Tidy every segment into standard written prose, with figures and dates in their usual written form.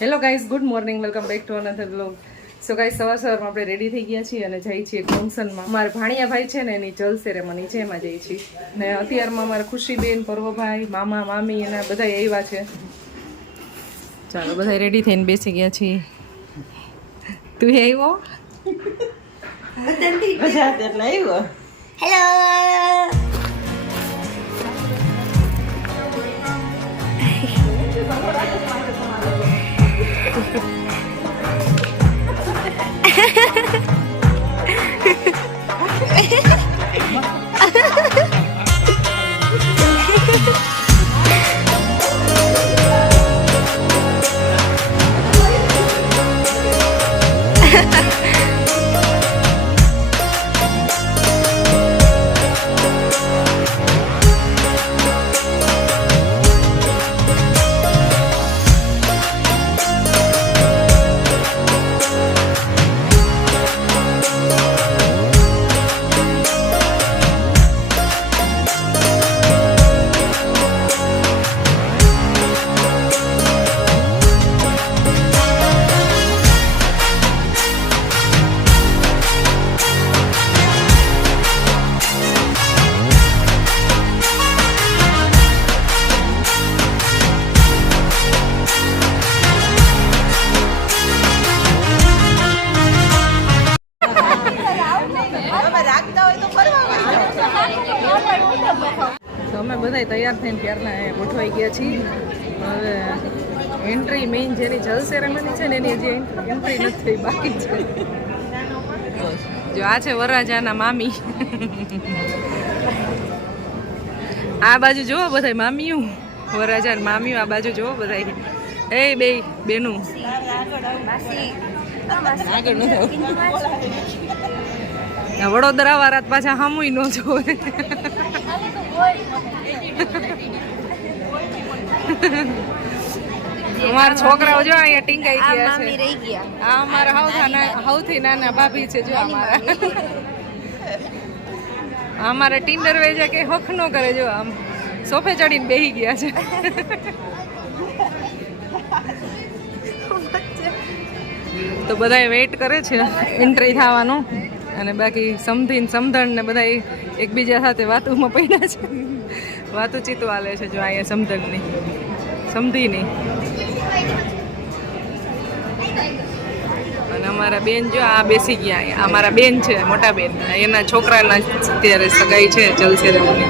Hello guys, good morning, welcome back to another vlog. So guys, સવારમાં આપણે ready થઈ ગયા છીએ અને જઈએ છીએ ફંક્શનમાં. અમારા ભાણિયા ભાઈ છે ને એની જલ સેરેમની છે, એમાં જઈએ છીએ. ને અત્યારમાં અમારા ખુશીબેન, પર્વભાઈ, મામા, મામી એના બધા આવ્યા છે. ચાલો, બધા રેડી થઈને બેસી ગયા છીએ. તું આવ્યો? આવ્યો. હેલો. અમે બધા તૈયાર થઈને ત્યારના ગોઠવાઈ ગયા છીએ. હવે એન્ટ્રી મેઇન જેની જલ સેરેમની છે ને એની હજી એન્ટ્રી નથી થઈ, બાકી છે. જો આ છે વરરાજાના મામી. આ બાજુ જુઓ બધા મામીઓ, વરરાજાના મામીઓ આ બાજુ જુઓ બધા. એ બે બેનું આગળ ન વડોદરા વાળા પાછા હામુય ન જોવે. અમારા છોકરાઓ જો અહીંયા ટીંગાઈ ગયા છે. આ અમારા સૌથી નાના ભાભી છે. જો અમારા ટિન્ડર વેજા કે હક નો કરે. જો આમ સોફે ચડીને બેસી ગયા છે. તો બધા વેઇટ કરે છે એન્ટ્રી થવાનું. અને બાકી સમધણ ને બધા એકબીજા સાથે વાતોમાં પડ્યા છે. વાતોચીતો હાલે છે. જો અહીંયા સમધણની સમધીની. અને અમારા બેન જો આ બેસી ગયા. અહીંયા અમારા બેન છે, મોટા બેન. એના છોકરાના અત્યારે સગાઈ છે જલ સેરેમની.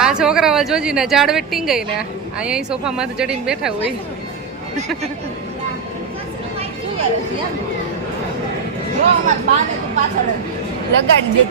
આ છોકરાઓ જોજીને ઝાડવે ટીંગાઈ ને અહીંયા સોફામાંથી ચડીને બેઠા હોય. લગાડી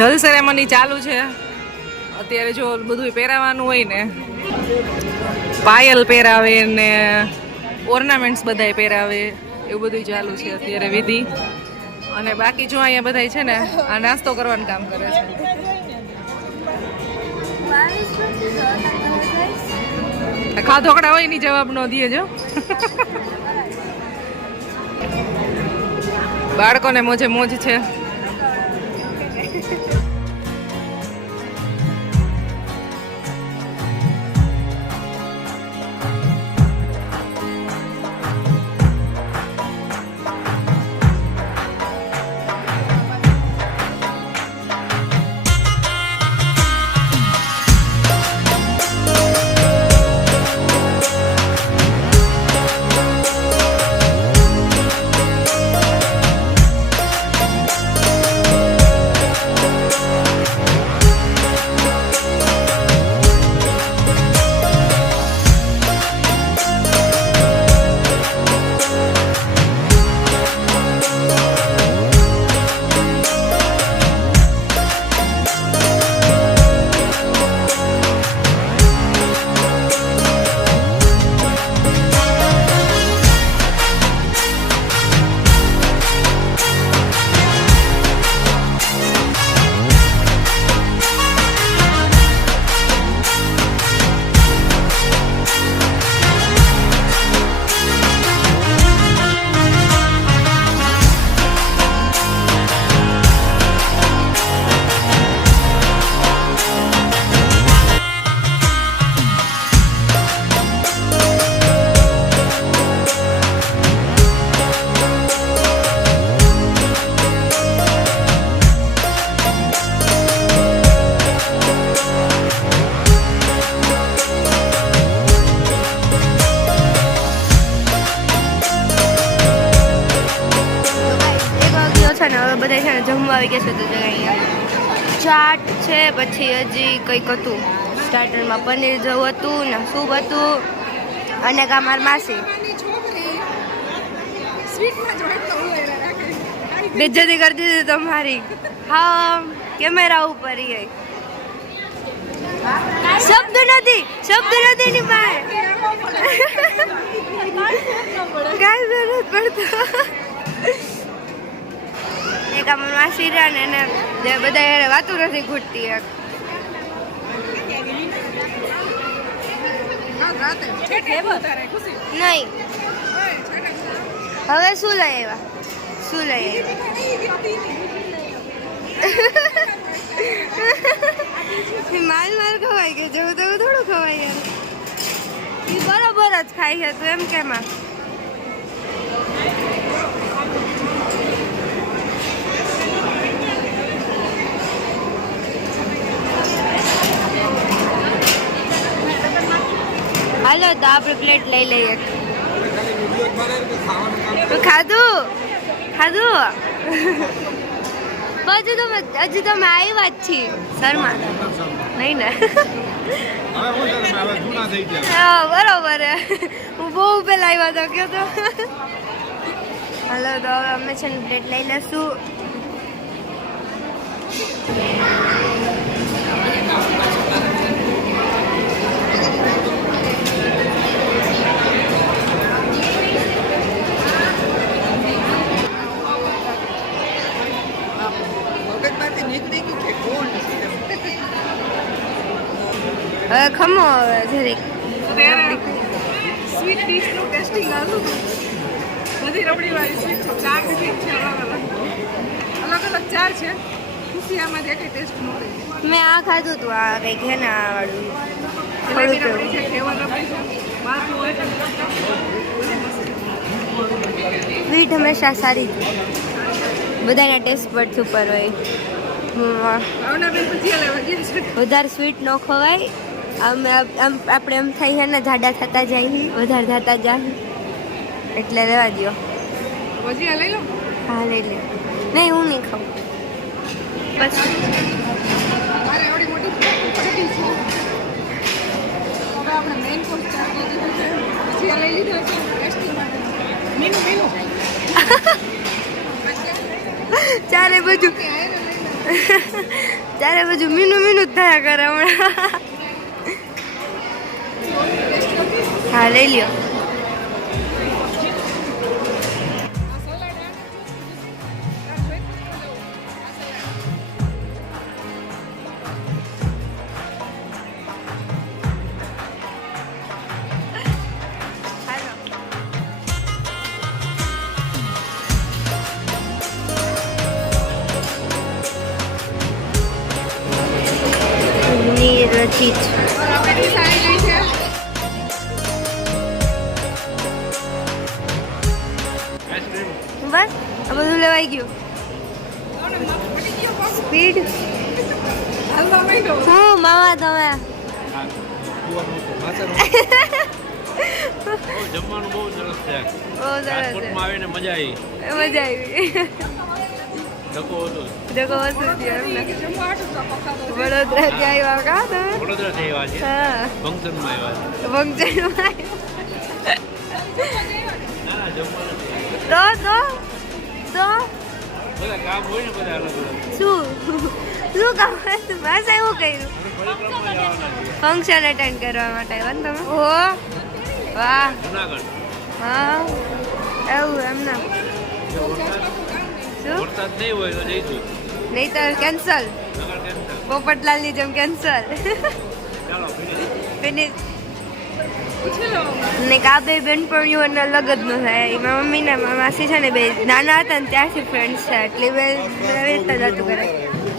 જલ સેરેમની ચાલુ છે અત્યારે. જો બધું પહેરાવાનું હોય ને, પાયલ પહેરાવે ને ઓર્નામેન્ટ્સ બધાય પહેરાવે, એવું બધું ચાલુ છે અત્યારે વિધિ. અને બાકી જો અહીંયા બધાય છે ને આ નાસ્તો કરવાનું કામ કરે છે. ખાધોકડા હોય ની જવાબ નો દે જો. બાળકોને મોજે મોજ છે. બધા છે ને જમવા આવી ગયા છે. તો અહીંયા ચાટ છે, પછી હજી કંઈક હતું સ્ટાર્ટરમાં, પનીર જેવું હતું ને સૂપ હતું, અને મારી માસી બેજ્જતી કરી દીધી તમારી. હા, કેમેરા ઉપર એ શબ્દ નથી ની પાસે કાંઈ જરૂર પડતો. એક અમાર માસી રહ્યા ને એને જે બધા વાતું નથી ઘૂટતી. નહીં હવે શું લઈ આવ્યા? માલ ખવાય કે જવું તેવું થોડું ખવાય યાર. એ બરોબર જ ખાઈ છે તું એમ કેમાં. હાલો તો આપણે પ્લેટ લઈ લઈએ. ખાધું હજી તમે આવ્યા જ છીએ શર્મા નહીં ને? હા બરોબર. હું બહુ પેલા આવ્યા હતા કયો તો. હાલો તો હવે અમે છે ને પ્લેટ લઈ લેશું. હવે ખમો હવે જરીક સ્વીટ ડીશનું ટેસ્ટિંગ આવ્યું હતું. બધી રબડીવાળી સ્વીટ છે, 4 સ્વીટ છે, અલગ અલગ 4 છે. ખુશી આમાંથી એક ટેસ્ટ મળે. મેં આ ખાધું હતું, આ કંઈક છે ને આ વાળું જલેબી રબડી છે, ઘેવર રબડી છે, માથું હોય છે. સ્વીટ હંમેશા સારી બધાના ટેસ્ટ બડ સુપર હોય. વધારે સ્વીટ ન ખવાય. આપણે એમ થઈ છે ને જાડા થતા જાય, વધારે થતા જાય, એટલે રહેવા દો. ભજીયા લઈ લો. હા લઈ લે. નહીં હું નહીં ખાઉં. પછી આપણે મેઇન કોર્સ ભજીયા લઈ લીધો છે ટેસ્ટિંગ માટે. મીનું ચારે બધું ત્યારે બધું મીનું મીનું જ થયા કરે હમણાં. હા લઈ લ્યો. નીરજિત બસ આ બધું લેવાઈ ગયું. સ્પીડ હું મામા તમે જમવાનું બહુ સરસ છે. બહુ સરસ છે. રાજકોટમાં આવીને મજા આવી. મજા આવી. ધક્કો હતો. જગો વસ્તુ છે એમને વડોદરાથી આવ્યા કા તમે? વડોદરાથી આવ્યા છે. હા ફંક્શનમાં આવ્યા છે. ફંક્શનમાં ના ના જમવાનું તો બધા કામ હોય ને બધા અલગ અલગ. શું કામ હતું? બસ એવું કર્યું પરિક્રમા જવાના છે. ફંક્શન અટેન્ડ કરવા માટે આવ્યા ને તમે? ઓ વાહ જુનાગઢ. હા એવું એમને શું વરસાદ નહીં હોય તો જઈશું. નહીં તો કેન્સલ નગર કેન્સલ. પોપટલાલની જેમ કેન્સલ ચાલો ફિનિશ. ને આ બે બેનપણીઓને અલગ જ ન થાય. મારા મમ્મી ને મારા માસી છે ને બે નાના હતા ને ત્યારથી ફ્રેન્ડ્સ છે એટલે બે રહેતા જતું કરે.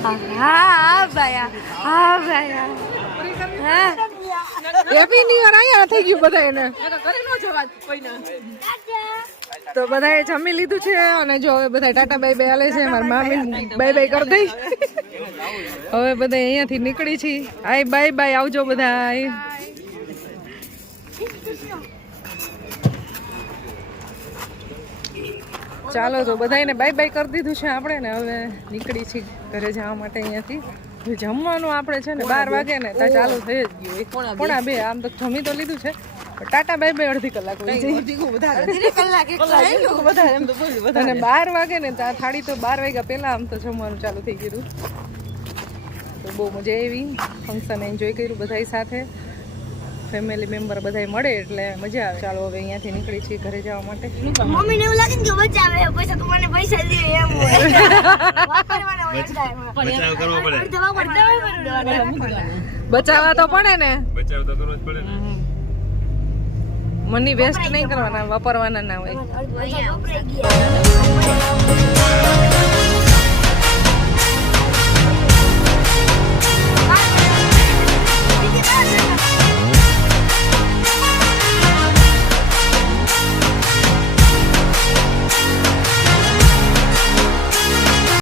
હા હા ભાઈ હા ભાઈ હા હેપી ન્યુ યર અહીંયા થઈ ગયું બધા એને. તો બધાએ જમી લીધું છે અને જો હવે બધા ટાટા બાય બાય હાલે છે. મારા મામી બાય બાય કરી દઈ. હવે બધા અહીંયાથી નીકળી છીએ. આય બાય બાય આવજો બધા. ચાલો તો બધાને બાય બાય કરી દીધું છે આપણે ને હવે નીકળી છીએ ઘરે જવા માટે અહીંયાથી. જમવાનું આપણે છે ને 12 વાગે ને ત્યાં ચાલુ થઈ જ ગયું. 1:30 આમ તો જમી તો લીધું છે. ટાટા બાય બાય અડધી કલાક હોય છે અને 12 વાગે ને ત્યાં થાળી તો 12 વાગ્યા પહેલા આમ તો જમવાનું ચાલુ થઈ ગયું. તો બહુ મજા આવી. ફંક્શન એન્જોય કર્યું બધા સાથે. ફેમિલી મેમ્બર બધા મળે એટલે મજા આવે. ચાલો હવે અહીંયાથી નીકળી છીએ ઘરે જવા માટે. મમ્મીને એવું લાગે ને કે બચાવે પૈસા તું મને પૈસા દે એમ હોય બચાવ કરવો પડે. બચાવવા તો પડે ને. બચાવ તો કરવો જ પડે ને. મની વેસ્ટ નહીં કરવાના, વાપરવાના ના હોય. અહીંયા